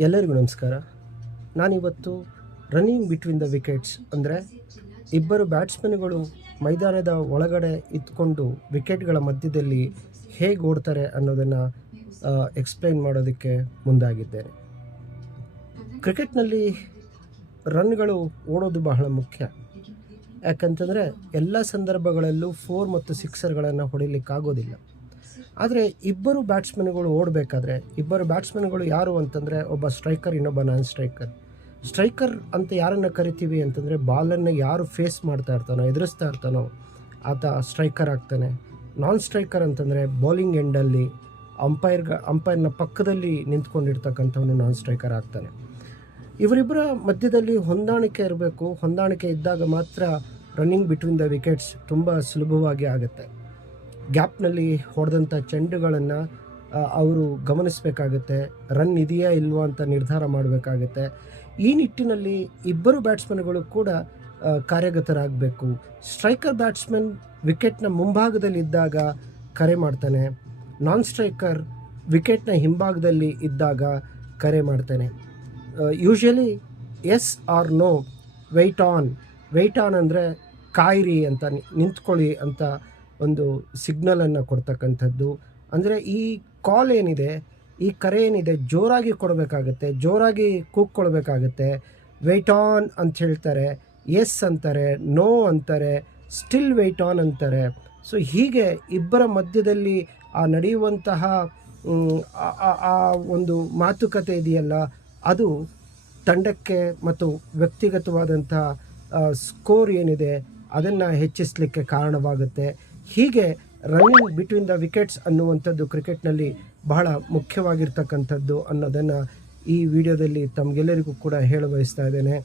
ಎಲ್ಲರಿಗೂ ನಮಸ್ಕಾರ. ನಾನಿವತ್ತು ರನ್ನಿಂಗ್ ಬಿಟ್ವೀನ್ ದ ವಿಕೆಟ್ಸ್ ಅಂದರೆ ಇಬ್ಬರು ಬ್ಯಾಟ್ಸ್ಮನ್ಗಳು ಮೈದಾನದ ಒಳಗಡೆ ಇದ್ಕೊಂಡು ವಿಕೆಟ್ಗಳ ಮಧ್ಯದಲ್ಲಿ ಹೇಗೆ ಓಡ್ತಾರೆ ಅನ್ನೋದನ್ನು ಎಕ್ಸ್ಪ್ಲೈನ್ ಮಾಡೋದಕ್ಕೆ ಮುಂದಾಗಿದ್ದೇನೆ. ಕ್ರಿಕೆಟ್ನಲ್ಲಿ ರನ್ಗಳು ಓಡೋದು ಬಹಳ ಮುಖ್ಯ. ಯಾಕಂತಂದರೆ ಎಲ್ಲ ಸಂದರ್ಭಗಳಲ್ಲೂ 4 ಮತ್ತು 6ಗಳನ್ನು ಹೊಡಿಲಿಕ್ಕಾಗೋದಿಲ್ಲ. ಆದರೆ ಇಬ್ಬರು ಬ್ಯಾಟ್ಸ್ಮನ್ಗಳು ಓಡಬೇಕಾದ್ರೆ ಇಬ್ಬರು ಬ್ಯಾಟ್ಸ್ಮನ್ಗಳು ಯಾರು ಅಂತಂದರೆ ಒಬ್ಬ ಸ್ಟ್ರೈಕರ್, ಇನ್ನೊಬ್ಬ ನಾನ್ ಸ್ಟ್ರೈಕರ್. ಸ್ಟ್ರೈಕರ್ ಅಂತ ಯಾರನ್ನು ಕರಿತೀವಿ ಅಂತಂದರೆ ಬಾಲನ್ನು ಯಾರು ಫೇಸ್ ಮಾಡ್ತಾ ಇರ್ತಾನೋ, ಎದುರಿಸ್ತಾ ಇರ್ತಾನೋ ಆತ ಸ್ಟ್ರೈಕರ್ ಆಗ್ತಾನೆ. ನಾನ್ ಸ್ಟ್ರೈಕರ್ ಅಂತಂದರೆ ಬೌಲಿಂಗ್ ಎಂಡಲ್ಲಿ ಅಂಪೈರ್ನ ಪಕ್ಕದಲ್ಲಿ ನಿಂತ್ಕೊಂಡಿರ್ತಕ್ಕಂಥವನು ನಾನ್ ಸ್ಟ್ರೈಕರ್ ಆಗ್ತಾನೆ. ಇವರಿಬ್ಬರ ಮಧ್ಯದಲ್ಲಿ ಹೊಂದಾಣಿಕೆ ಇರಬೇಕು. ಹೊಂದಾಣಿಕೆ ಇದ್ದಾಗ ಮಾತ್ರ ರನ್ನಿಂಗ್ ಬಿಟ್ವೀನ್ ದ ವಿಕೆಟ್ಸ್ ತುಂಬ ಸುಲಭವಾಗಿ ಆಗುತ್ತೆ. ಗ್ಯಾಪ್ನಲ್ಲಿ ಹೊಡೆದಂಥ ಚೆಂಡುಗಳನ್ನು ಅವರು ಗಮನಿಸಬೇಕಾಗುತ್ತೆ. ರನ್ ಇದೆಯಾ ಇಲ್ವಾ ಅಂತ ನಿರ್ಧಾರ ಮಾಡಬೇಕಾಗುತ್ತೆ. ಈ ನಿಟ್ಟಿನಲ್ಲಿ ಇಬ್ಬರು ಬ್ಯಾಟ್ಸ್ಮನ್ಗಳು ಕೂಡ ಕಾರ್ಯಗತರಾಗಬೇಕು. ಸ್ಟ್ರೈಕರ್ ಬ್ಯಾಟ್ಸ್ಮನ್ ವಿಕೆಟ್ನ ಮುಂಭಾಗದಲ್ಲಿದ್ದಾಗ ಕರೆ ಮಾಡ್ತಾನೆ. ನಾನ್ ಸ್ಟ್ರೈಕರ್ ವಿಕೆಟ್ನ ಹಿಂಭಾಗದಲ್ಲಿ ಇದ್ದಾಗ ಕರೆ ಮಾಡ್ತಾನೆ. Usually yes or no, wait on ಅಂದರೆ ಕಾಯಿರಿ ಅಂತ, ನಿಂತ್ಕೊಳ್ಳಿ ಅಂತ ಒಂದು ಸಿಗ್ನಲನ್ನು ಕೊಡ್ತಕ್ಕಂಥದ್ದು. ಅಂದರೆ ಈ ಕಾಲ್ ಏನಿದೆ, ಈ ಕರೆ ಏನಿದೆ ಜೋರಾಗಿ ಕೊಡಬೇಕಾಗತ್ತೆ, ಜೋರಾಗಿ ಕೂಗ್ಕೊಳ್ಬೇಕಾಗತ್ತೆ. ವೆಯ್ಟ್ ಆನ್ ಅಂತ ಹೇಳ್ತಾರೆ, ಎಸ್ ಅಂತಾರೆ, ನೋ ಅಂತಾರೆ, ಸ್ಟಿಲ್ ವೆಯ್ಟ್ ಆನ್ ಅಂತಾರೆ. ಸೊ ಹೀಗೆ ಇಬ್ಬರ ಮಧ್ಯದಲ್ಲಿ ನಡೆಯುವಂತಹ ಆ ಒಂದು ಮಾತುಕತೆ ಇದೆಯಲ್ಲ, ಅದು ತಂಡಕ್ಕೆ ಮತ್ತು ವ್ಯಕ್ತಿಗತವಾದಂಥ ಸ್ಕೋರ್ ಏನಿದೆ ಅದನ್ನು ಹೆಚ್ಚಿಸಲಿಕ್ಕೆ ಕಾರಣವಾಗುತ್ತೆ. ಹೀಗೆ ರನ್ನಿಂಗ್ ಬಿಟ್ವೀನ್ ದ ವಿಕೆಟ್ಸ್ ಅನ್ನುವಂಥದ್ದು ಕ್ರಿಕೆಟ್ನಲ್ಲಿ ಬಹಳ ಮುಖ್ಯವಾಗಿರ್ತಕ್ಕಂಥದ್ದು ಅನ್ನೋದನ್ನು ಈ ವಿಡಿಯೋದಲ್ಲಿ ತಮಗೆಲ್ಲರಿಗೂ ಕೂಡ ಹೇಳ ಬಯಸ್ತಾ ಇದ್ದೇನೆ.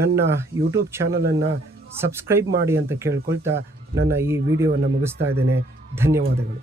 ನನ್ನ ಯೂಟ್ಯೂಬ್ ಚಾನಲನ್ನು ಸಬ್ಸ್ಕ್ರೈಬ್ ಮಾಡಿ ಅಂತ ಕೇಳ್ಕೊಳ್ತಾ ನನ್ನ ಈ ವಿಡಿಯೋವನ್ನು ಮುಗಿಸ್ತಾ ಇದ್ದೇನೆ. ಧನ್ಯವಾದಗಳು.